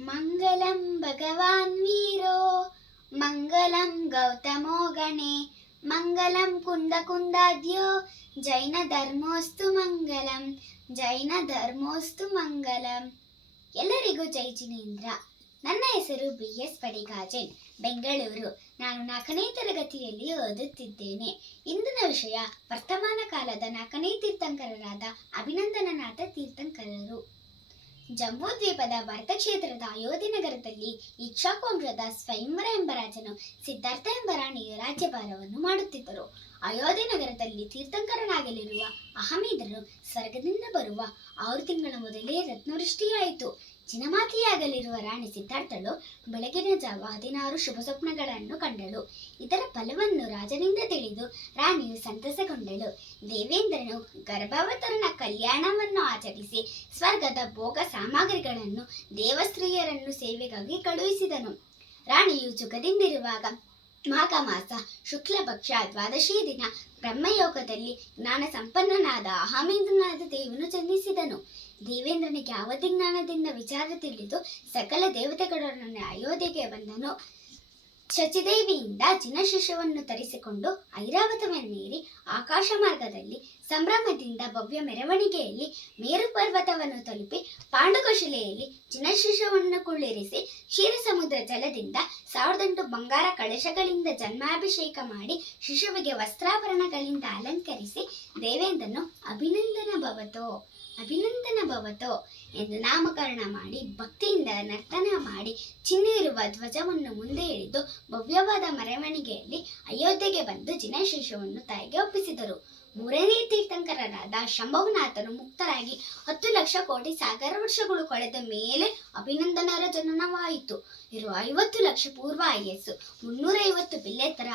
मङ्गलं भगवान् वीरो मङ्गलं गौतमो गणे मङ्गलं कुन्दकुन्दाद्यो ಜೈನಧರ್ಮೋಸ್ತು ಮಂಗಲಂ ಜೈನ ಧರ್ಮೋಸ್ತು ಮಂಗಲಂ ಎಲ್ಲರಿಗೂ ಜೈ ಜಿನೇಂದ್ರ ನನ್ನ ಹೆಸರು ಬಿ ಎಸ್ ಪಡಿಗಾಜನ್ ಬೆಂಗಳೂರು ನಾನು ನಾಲ್ಕನೇ ತರಗತಿಯಲ್ಲಿ ಓದುತ್ತಿದ್ದೇನೆ ಇಂದಿನ ವಿಷಯ ವರ್ತಮಾನ ಕಾಲದ ನಾಲ್ಕನೇ ತೀರ್ಥಂಕರರಾದ ಅಭಿನಂದನನಾಥ ತೀರ್ಥಂಕರರು ಜಮ್ಮು ದ್ವೀಪದ ಭರತ ಕ್ಷೇತ್ರದ ಅಯೋಧ್ಯೆ ನಗರದಲ್ಲಿ ಇಕ್ಷಾಕು ವಂಶದ ಸ್ವಯಂವರ ಎಂಬ ರಾಜನು ಸಿದ್ಧಾರ್ಥ ಎಂಬ ರಾಣಿಯ ರಾಜ್ಯಭಾರವನ್ನು ಮಾಡುತ್ತಿದ್ದರು. ಅಯೋಧ್ಯೆ ನಗರದಲ್ಲಿ ತೀರ್ಥಂಕರನಾಗಲಿರುವ ಅಹಮೀದರು ಸ್ವರ್ಗದಿಂದ ಬರುವ ಆರು ತಿಂಗಳ ಮೊದಲೇ ರತ್ನವೃಷ್ಟಿಯಾಯಿತು. ಚಿನಮಾತಿಯಾಗಲಿರುವ ರಾಣಿ ಸಿದ್ಧಾರ್ಥಳು ಬೆಳಗಿನ ಜಾವ ಹದಿನಾರು ಶುಭ ಸ್ವಪ್ನಗಳನ್ನು ಕಂಡಳು. ಇದರ ಫಲವನ್ನು ರಾಜನಿಂದ ತಿಳಿದು ರಾಣಿಯು ಸಂತಸಗೊಂಡಳು. ದೇವೇಂದ್ರನು ಗರ್ಭಾವತರನ ಕಲ್ಯಾಣವನ್ನು ಆಚರಿಸಿ ಸ್ವರ್ಗದ ಭೋಗ ಸಾಮಗ್ರಿಗಳನ್ನು ದೇವಸ್ತ್ರೀಯರನ್ನು ಸೇವೆಗಾಗಿ ಕಳುಹಿಸಿದನು. ರಾಣಿಯು ಸುಖದಿಂದಿರುವಾಗ ಮಾಘ ಮಾಸ ಶುಕ್ಲ ಪಕ್ಷ ದ್ವಾದಶಿ ದಿನ ಬ್ರಹ್ಮಯೋಗದಲ್ಲಿ ಜ್ಞಾನ ಸಂಪನ್ನನಾದ ಅಹಮೇಂದ್ರನಾದ ದೇವನು ಜನ್ಮಿಸಿದನು ದೇವೇಂದ್ರನಿಗೆ ಅವಧಿ ಜ್ಞಾನದಿಂದ ವಿಚಾರ ತಿಳಿದು ಸಕಲ ದೇವತೆಗಳೊಡನೆ ಅಯೋಧ್ಯೆಗೆ ಬಂದನು. ಶಚಿದೇವಿಯಿಂದ ಜಿನಶಿಶುವನ್ನು ತರಿಸಿಕೊಂಡು ಐರಾವತವನ್ನೇರಿ ಆಕಾಶ ಮಾರ್ಗದಲ್ಲಿ ಸಂಭ್ರಮದಿಂದ ಭವ್ಯ ಮೆರವಣಿಗೆಯಲ್ಲಿ ಮೇರು ಪರ್ವತವನ್ನು ತಲುಪಿ ಪಾಂಡುಕಶಿಲೆಯಲ್ಲಿ ಜಿನಶಿಶುವನ್ನು ಕುಳ್ಳಿರಿಸಿ ಕ್ಷೀರ ಸಮುದ್ರ ಜಲದಿಂದ ಸಾವಿರದ ಎಂಟು ಬಂಗಾರ ಕಳಶಗಳಿಂದ ಜನ್ಮಾಭಿಷೇಕ ಮಾಡಿ ಶಿಶುವಿಗೆ ವಸ್ತ್ರಾಭರಣಗಳಿಂದ ಅಲಂಕರಿಸಿ ದೇವೇಂದ್ರನು ಅಭಿನಂದನ ಭವತೋ. ಅಭಿನಂದನ ಭವತೋ ಎಂದು ನಾಮಕರಣ ಮಾಡಿ, ಭಕ್ತಿಯಿಂದ ನರ್ತನ ಮಾಡಿ ಚಿಹ್ನೆ ಇರುವ ಧ್ವಜವನ್ನು ಮುಂದೆ ಹಿಡಿದು ಭವ್ಯವಾದ ಮೆರವಣಿಗೆಯಲ್ಲಿ ಅಯೋಧ್ಯೆಗೆ ಬಂದು ಜಿನಶೇಷವನ್ನು ತಾಯಿಗೆ ಒಪ್ಪಿಸಿದರು. ಮೂರನೇ ತೀರ್ಥಂಕರರಾದ ಶಂಭವನಾಥನು ಮುಕ್ತರಾಗಿ ಹತ್ತು ಲಕ್ಷ ಕೋಟಿ ಸಾಗರ ವರ್ಷಗಳು ಕಳೆದ ಮೇಲೆ ಅಭಿನಂದನರ ಜನನವಾಯಿತು. ಇರುವ ಐವತ್ತು ಲಕ್ಷ ಪೂರ್ವ ಆಯಸ್ಸು, ಮುನ್ನೂರೈವತ್ತು ಬಿಲ್ಲೆತ್ತರ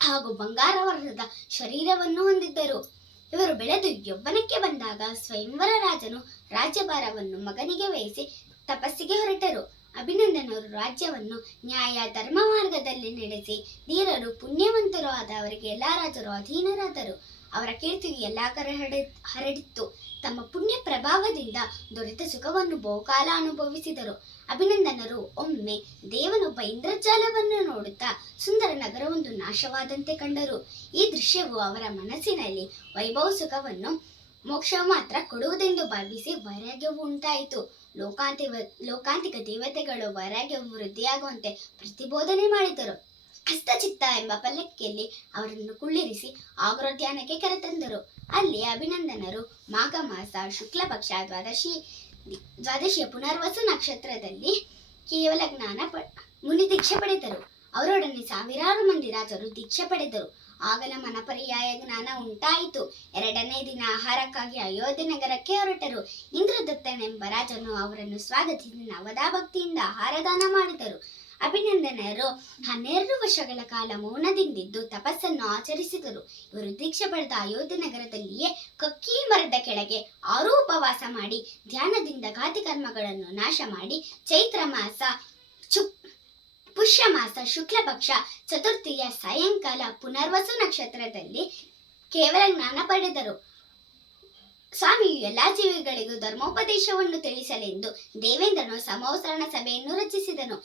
ಹಾಗೂ ಬಂಗಾರವರ್ಣದ ಶರೀರವನ್ನು ಹೊಂದಿದ್ದರು. ಇವರು ಬೆಳೆದು ಯೌವನಕ್ಕೆ ಬಂದಾಗ ಸ್ವಯಂವರ ರಾಜನು ರಾಜ್ಯಭಾರವನ್ನು ಮಗನಿಗೆ ವಹಿಸಿ ತಪಸ್ಸಿಗೆ ಹೊರಟರು. ಅಭಿನಂದನರು ರಾಜ್ಯವನ್ನು ನ್ಯಾಯ ಧರ್ಮ ಮಾರ್ಗದಲ್ಲಿ ನಡೆಸಿ ಧೀರರು ಪುಣ್ಯವಂತರು ಆದ ಅವರಿಗೆ ಎಲ್ಲ ರಾಜರು ಅಧೀನರಾದರು. ಅವರ ಕೀರ್ತಿಯು ಎಲ್ಲ ಕರೆ ಹರಡಿ ಹರಡಿತ್ತು. ತಮ್ಮ ಪುಣ್ಯ ಪ್ರಭಾವದಿಂದ ದೊರೆತ ಸುಖವನ್ನು ಬಹುಕಾಲ ಅನುಭವಿಸಿದರು. ಅಭಿನಂದನರು, ಒಮ್ಮೆ ದೇವನೊಬ್ಬ ಇಂದ್ರಜಾಲವನ್ನು ನೋಡುತ್ತಾ ಸುಂದರ ನಗರವೊಂದು ನಾಶವಾದಂತೆ ಕಂಡರು. ಈ ದೃಶ್ಯವು ಅವರ ಮನಸ್ಸಿನಲ್ಲಿ ವೈಭವ ಸುಖವನ್ನು ಮೋಕ್ಷ ಮಾತ್ರ ಕೊಡುವುದೆಂದು ಭಾವಿಸಿ ವೈರಾಗ್ಯವು ಉಂಟಾಯಿತು. ಲೋಕಾಂತಿಕ ಲೋಕಾಂತಿಕ ದೇವತೆಗಳು ವೈರಾಗ್ಯವು ವೃದ್ಧಿಯಾಗುವಂತೆ ಪ್ರತಿಬೋಧನೆ ಮಾಡಿದರು. ಹಸ್ತಚಿತ್ತ ಎಂಬ ಪಲ್ಲಕ್ಕಿಯಲ್ಲಿ ಅವರನ್ನು ಕುಳ್ಳಿರಿಸಿ ಆಗ್ರೋದ್ಯಾನಕ್ಕೆ ಕರೆತಂದರು. ಅಲ್ಲಿ ಅಭಿನಂದನರು ಮಾಘ ಮಾಸ, ಶುಕ್ಲ ಪಕ್ಷ, ದ್ವಾದಶಿ, ದ್ವಾದಶಿಯ ಪುನರ್ವಸು ನಕ್ಷತ್ರದಲ್ಲಿ ಕೇವಲ ಜ್ಞಾನ ಪ ಮುನಿ ದೀಕ್ಷೆ ಪಡೆದರು. ಅವರೊಡನೆ ಸಾವಿರಾರು ಮಂದಿ ರಾಜರು ದೀಕ್ಷೆ ಪಡೆದರು. ಆಗಲ ಮನಪರ್ಯಾಯ ಜ್ಞಾನ ಉಂಟಾಯಿತು. ಎರಡನೇ ದಿನ ಆಹಾರಕ್ಕಾಗಿ ಅಯೋಧ್ಯೆ ನಗರಕ್ಕೆ ಹೊರಟರು. ಇಂದ್ರದತ್ತನೆಂಬ ರಾಜನು ಅವರನ್ನು ಸ್ವಾಗತಿಸಿ ನವದಾ ಭಕ್ತಿಯಿಂದ ಆಹಾರ ದಾನ ಮಾಡಿದರು. ಅಭಿನಂದನರು ಹನ್ನೆರಡು ವರ್ಷಗಳ ಕಾಲ ಮೌನದಿಂದಿದ್ದು ತಪಸ್ಸನ್ನು ಆಚರಿಸಿದರು. ಇವರು ದೀಕ್ಷೆ ಪಡೆದ ಅಯೋಧ್ಯೆ ನಗರದಲ್ಲಿಯೇ ಕಕ್ಕಿ ಮರದ ಕೆಳಗೆ ಆರು ಉಪವಾಸ ಮಾಡಿ, ಧ್ಯಾನದಿಂದ ಘಾತಿ ಕರ್ಮಗಳನ್ನು ನಾಶ ಮಾಡಿ, ಚೈತ್ರ ಮಾಸ ಚು ಪುಷ್ಯ ಮಾಸ ಶುಕ್ಲಪಕ್ಷ ಚತುರ್ಥಿಯ ಸಾಯಂಕಾಲ ಪುನರ್ವಸು ನಕ್ಷತ್ರದಲ್ಲಿ ಕೇವಲ ಜ್ಞಾನ ಪಡೆದರು. ಸ್ವಾಮಿಯು ಎಲ್ಲಾ ಜೀವಿಗಳಿಗೂ ಧರ್ಮೋಪದೇಶವನ್ನು ತಿಳಿಸಲೆಂದು ದೇವೇಂದ್ರನು ಸಮವಸರಣ ಸಭೆಯನ್ನು ರಚಿಸಿದನು.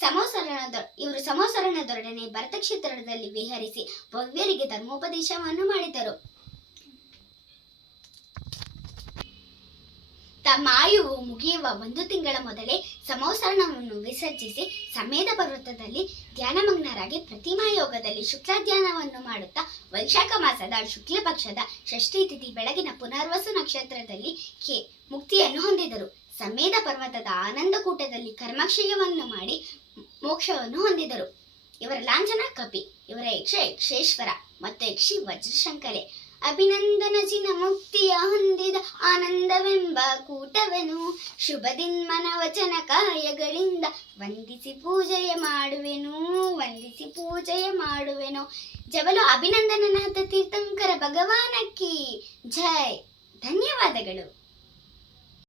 ಸಮೋಸರಣದ ಇವರು ಸಮವಸರಣದೊಡನೆ ಭರತಕ್ಷೇತ್ರದಲ್ಲಿ ವಿಹರಿಸಿ ಭವ್ಯರಿಗೆ ಧರ್ಮೋಪದೇಶವನ್ನು ಮಾಡಿದರು. ತಮ್ಮ ಆಯುವು ಮುಗಿಯುವ ಒಂದು ತಿಂಗಳ ಮೊದಲೇ ಸಮೋಸರಣವನ್ನು ವಿಸರ್ಜಿಸಿ ಸಮೇದ ಪರ್ವತದಲ್ಲಿ ಧ್ಯಾನಮಗ್ನರಾಗಿ ಪ್ರತಿಮಾ ಯೋಗದಲ್ಲಿ ಶುಕ್ಲ ಧ್ಯಾನವನ್ನು ಮಾಡುತ್ತಾ ವೈಶಾಖ ಮಾಸದ ಶುಕ್ಲ ಪಕ್ಷದ ಷಷ್ಠಿ ತಿಥಿ ಬೆಳಗಿನ ಪುನರ್ವಸು ನಕ್ಷತ್ರದಲ್ಲಿ ಕೆ ಮುಕ್ತಿಯನ್ನು ಹೊಂದಿದರು. ಸಮೇದ ಪರ್ವತದ ಆನಂದಕೂಟದಲ್ಲಿ ಕರ್ಮಕ್ಷಯವನ್ನು ಮಾಡಿ ಮೋಕ್ಷವನ್ನು ಹೊಂದಿದರು. ಇವರ ಲಾಂಛನ ಕಪಿ, ಇವರ ಯಕ್ಷ ಯಕ್ಷೇಶ್ವರ ಮತ್ತು ಯಕ್ಷಿ ವಜ್ರಶಂಕಲೆ ಅಭಿನಂದನ ಚಿನ ಮುಕ್ತಿಯ ಆನಂದವೆಂಬ ಕೂಟವೆನು ಶುಭದಿನ್ ಮನವಚನ ವಚನ ಕಾಯಗಳಿಂದ ವಂದಿಸಿ ಪೂಜೆಯ ಮಾಡುವೆನು, ವಂದಿಸಿ ಪೂಜೆಯ ಮಾಡುವೆನು. ಜವಲು ಅಭಿನಂದನನಾಥ ತೀರ್ಥಂಕರ ಭಗವಾನಕ್ಕಿ. ಜೈ. ಧನ್ಯವಾದಗಳು.